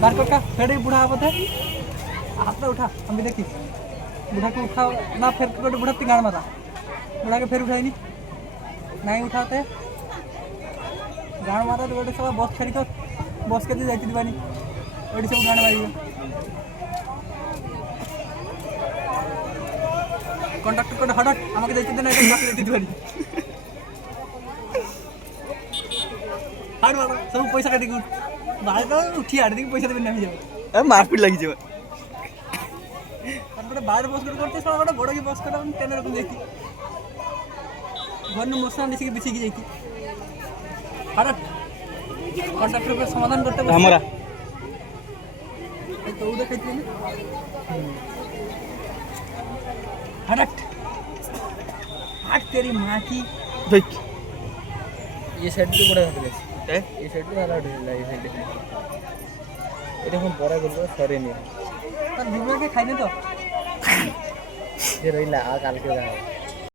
बार का फिर बूढ़ा बोते हाथ में उठा हम भी देखी बूढ़ा को उठाओ ना फिर गोटे बूढ़ा तिगाड़ मारा बूढ़ा के फिर उठाई नहीं उठाते गाड़ मारा तो गोटे सब बस छाड़ी बस के जाती दिवानी ये सब गाड़ मार कंडक्टर को हटट আমাকে দেখতে দেন এটা বাস দেখতে দিবানি হাড় মারা সব পয়সা কাটি বাড়ি তো উঠি আর দিকে পয়সা দেবেন আমি যাব এ মারপিট লাগি যাবে তারপরে বাইরে বস করতে সব বড় বড় কি বস করে আমি ট্রেনের রকম যাইতি ঘর মশলা নিচে বিছি কি যাইতি হঠাৎ কন্ট্রাক্টরকে সমাধান করতে আমরা এই তো ওদের খাইতে हटट हट तेरी माँ की দেখ ये साइड तो बड़ा हटले ये साइड तो वाला हटले ये साइड এটা এখন বড় করব সরে নি তার ভিডিও কে খাইনি তো যে রইলা আর কালকে দেখা